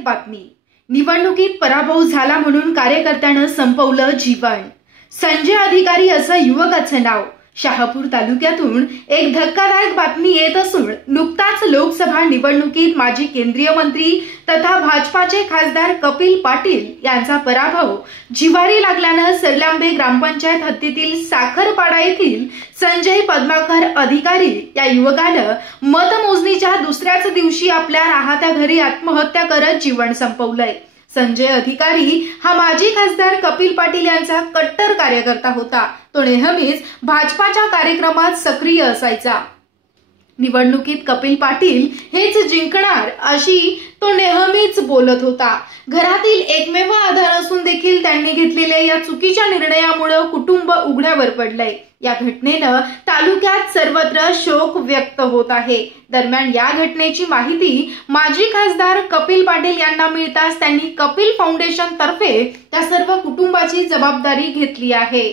धक्कादायक बातमी। निवडणुकीत पराभव झाला म्हणून कार्यकर्त्यानं संपवलं जीवन। संजय अधिकारी असं युवकाचं नाव। शहापूर तालुक्यातून एक धक्कादायक बातमी येत असून नुकताच लोकसभा निवडणुकीत माजी केंद्रीय मंत्री तथा भाजपाचे खासदार कपिल पाटील यांचा पराभव जिव्हारी लागल्यानं सरलांबे ग्रामपंचायत हद्दीतील साखरपाडा येथील संजय पद्माकर अधिकारी या युवकानं मतमोजणीच्या दुसऱ्याच दिवशी आपल्या राहत्या घरी आत्महत्या करत जीवन संपवलंय। संजय अधिकारी हा माजी खासदार कपिल पाटील यांचा कट्टर कार्यकर्ता होता। तो नेहमीच भाजपाच्या कार्यक्रमात सक्रिय असायचा। निवडणुकीत कपिल पाटील हेच जिंकणार अशी तो नेहमीच बोलत होता। घरातील एकमेव आधार असून देखील त्यांनी घेतलेल्या या चुकीच्या निर्णयामुळे कुटुंब उघड्यावर पडलंय। या घटनेनं तालुक्यात सर्वत्र शोक व्यक्त होत आहे। दरम्यान या घटनेची माहिती माजी खासदार कपिल पाटील यांना मिळताच त्यांनी कपिल फाउंडेशन तर्फे त्या सर्व कुटुंबाची जबाबदारी घेतली आहे।